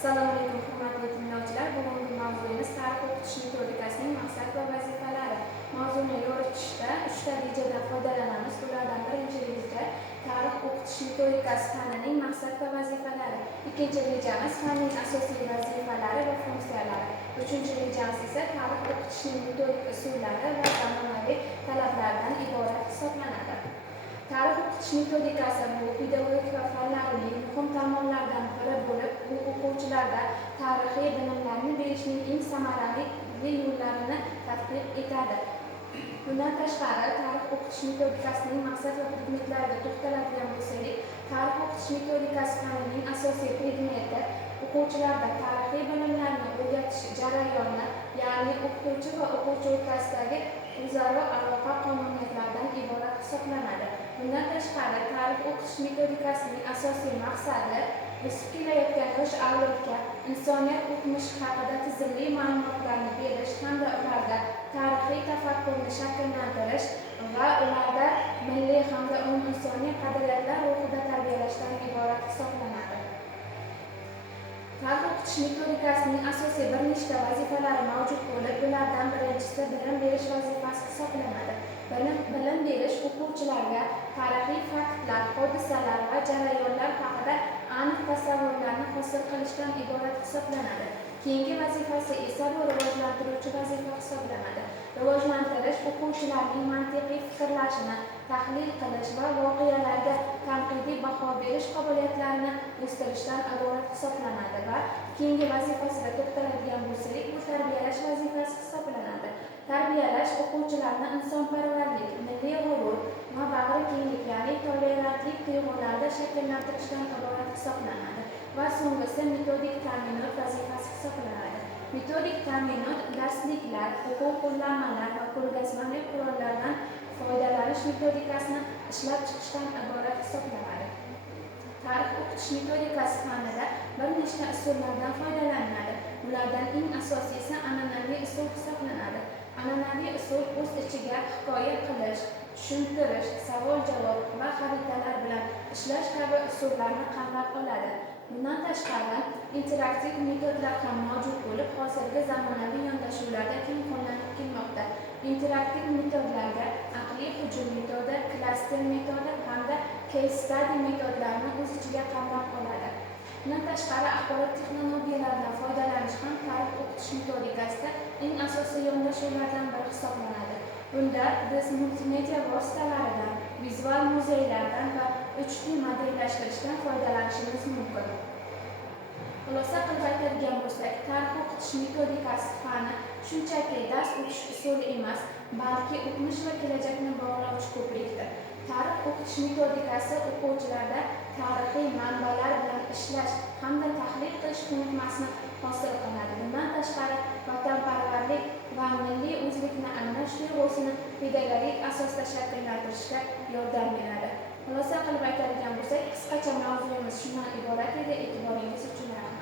Assalomu alaykum hurmatli tinglovchilar. Bugungi mavzuyimiz tarix o'qitish metodikasining maqsad va vazifalari. Mavzuni yoritishda 3 ta rejadan foydalanamiz. Bulardan birinchi reja tarix o'qitish metodikasi fanining maqsad va vazifalari. Ikkinchi rejamiz fanning asosiy vazifalari va funksiyalari. Uchinchi rejamiz esa tarix o'qitishning metodik usullari va zamonaviy talablardan iborat hisoblanadi. Tarix o'qitish metodikasi bu pedagogik va fanlarning muhim tomonlaridan biri bo'lib, u o'quvchilarda tarixiy bilimlarni berishning eng samarali yo'llarini tadqiq etadi. Bundan tashqari, tarix o'qitish metodikasining maqsad va predmetlariga to'xtaladigan bo'lsak, tarix o'qitish metodikasi fanining asosiy predmeti o'quvchilarda tarixiy bilimlarni o'rgatish jarayoni, ya'ni o'qituvchi va o'quvchi o'rtasidagi o'zaro aloqa qonuniyatlardan iborat hisoblanadi. Bundan tashqari, tarix o'qitish metodikasining asosiy maqsadi o'sib kelayotgan yosh avlodga insoniyat o'tmishi haqida tizimli ma'lumotlarni berish hamda ularda tarixiy tafakkurni shakllantirish va ularda milliy hamda umuminsoniy qadriyatlar ruhida tarbiyalashdan iborat hisoblanadi. Tarix o'qitish metodikasining asosiy bir nechta vazifalari mavjud bo'lib, bulardan birinchisi bilim berish vazifasi hisoblanadi. Bilim berish o'quvchilarga tarixiy faktlar, hodisalar va jarayonlar haqida aniq tasavvurlarni hosil qilishdan iborat hisoblanadi. Keyingi vazifasi esa bu rivojlantiruvchi vazifa hisoblanadi. Rivojlantirish o'quvchilarning mantiqiy fikrlashini, tahlil qilish va voqealarga tanqidiy baho berish qobiliyatlarini o'stirishdan iborat hisoblanadi va keyingi vazifasiga to'xtaladigan bo'lsak, bu tarbiyalash vazifasi hisoblanadi. Tarbiyalash o'quvchilarni insonparvarlik, milliy g'urur va bag'rikenglik, ya'ni tolerantlik tuyg'ularida shakllantirishdan iborat hisoblanadi va so'nggisi metodik ta'minot vazifasi hisoblanadi. Metodik ta'minot darsliklar, o'quv qo'llanmalar va ko'rgazmali qurollardan foydalanish metodikasini ishlab chiqishdan iborat hisoblanadi. Tarix o'qitish metodikasi fanida bir nechta usullardan foydalaniladi. Bulardan eng asosiysi an'anaviy usul hisoblanadi. An'anaviy usul o'z ichiga hikoya qilish, tushuntirish, savol-javob va xaritalar bilan ishlash kabi usullarni qamrab oladi. Bundan tashqari, interaktiv metodlar ham mavjud bo'lib, hozirgi zamonaviy yondashuvlarda keng qo'llanib kelmoqda. Interaktiv metodlarga aqliy hujum metodi, klaster metodi hamda case study metodlarini o'z ichiga qamrab oladi. Bundan tashqari, axborot texnologiyalaridan foydalanish ham tarix o'qitish metodikasida eng asosiy yondashuvlardan biri hisoblanadi. Bunda biz multimedia vositalaridan, vizual muzeylardan va 3D modellashtirishdan foydalanishimiz mumkin. Xulosa qilib aytadigan bo'lsak, tarix o'qitish metodikasi fani shunchaki dars o'tish usuli emas, balki o'tmish va kelajakni bog'lovchi ko'prikdir. Tarix o'qitish metodikasi o'quvchilarda tarixiy manbalar bilan ishlash hamda tahlil qilish ko'nikmasini hosil qiladi. Bundan tashqari, vatanparvarlik va milliy o'zlikni anglash tuyg'usini pedagogik asosda shakllantirishga yordam beradi. Xulosa qilib aytadigan bo'lsak, qisqacha mavzuyimiz shundan iborat edi. E'tiboringiz uchun rahmat.